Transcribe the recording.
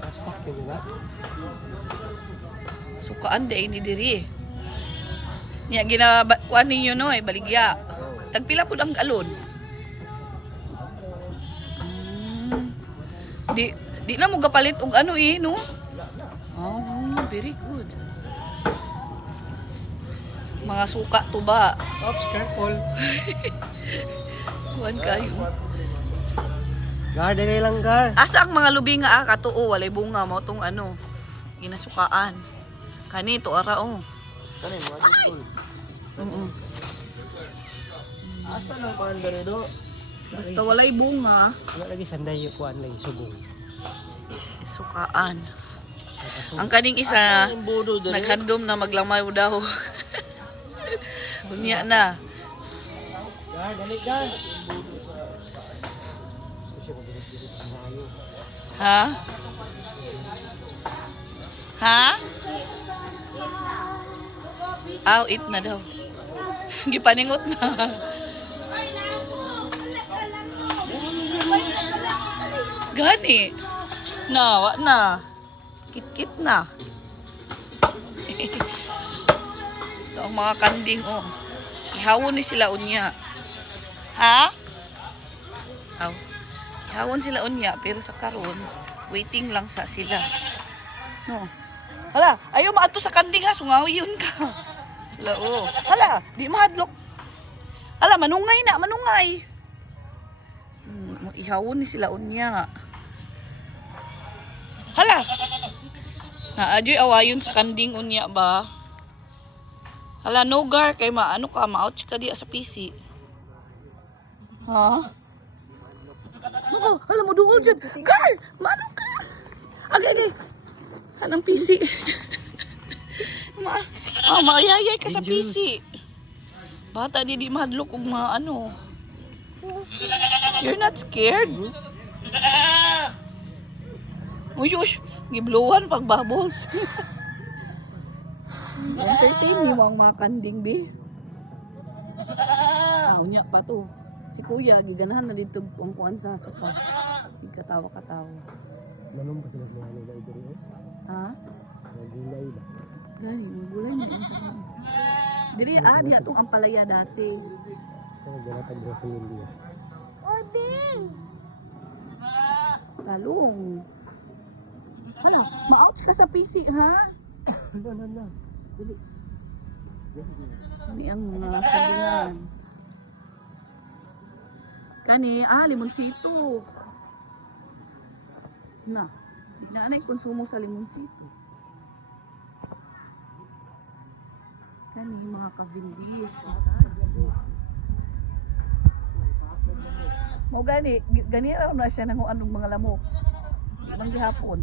Pastak yun diba? Sukaan day ni diri. Nya ginakuan ninyo no eh baligya. Tagpila pud ang alon. Di na mo gapalit og ano eh no? Oh, very good. Mga suka to ba? Oops, careful. Kuan kayo. Gar, dali lang gar. Asa ang mga lubi nga katuo walay bunga mo tong ano ginasukaan. Kani to ara oh. Kani mo adul. Asa nang pandere do? Basta walay bunga, Wala lagi sanday yung kuan lang subong. sukaan. Ang kaning isa naghandom na maglamay daw. Unya na. Gar, dali gar. Ha? Ha? Aw, eat na daw. Gipaningot na. Gani. Na, wa na. Kit-kit na. Ito ang mga kanding, oh. Ihawon ni sila unya. Ha? Aw. Ihawon sila unya, pero sa karon waiting lang sa sila. No. Hala, ayaw maato sa kanding ha, sungawiyon ka. Hala, oh. Hala, di mahadlok. Hala, manungay na, manungay. Ihawon ni sila unya. Hala. Adyoy awayon sa kanding unya ba? Hala, no gar kay maano ka, ma-ouch ka diya sa PC. Ha? Oh, hala mo duol dyan. Gar, maano ka? Agay. Anong PC? Maayayay ka sa PC. Bata di mahadlok og mga ano. You're not scared? Uyush, gibluwan pag bubbles. Entertain mo ang mga kanding, be. Unya pa to. Si kuya, giganahan na dito ang kuan sa sopa. Katawa-katawa. Manong pa sila mga guys diri. Ha? Gulay ba? Gani, may gulay na yun. Diri, di atong ang palaya dati. Kaya ganatan sa pamilya. Odin! Talong. Hala, ma-ouch ka sa PC, ha? Na. Dili. Ini ang mga sabungan. Kani, limonsito. Na, di na anay konsumo sa limonsito. Kani, mga kavindis. Mo gani raw na siya nanguan ng mga lamok. Ibang gihapon.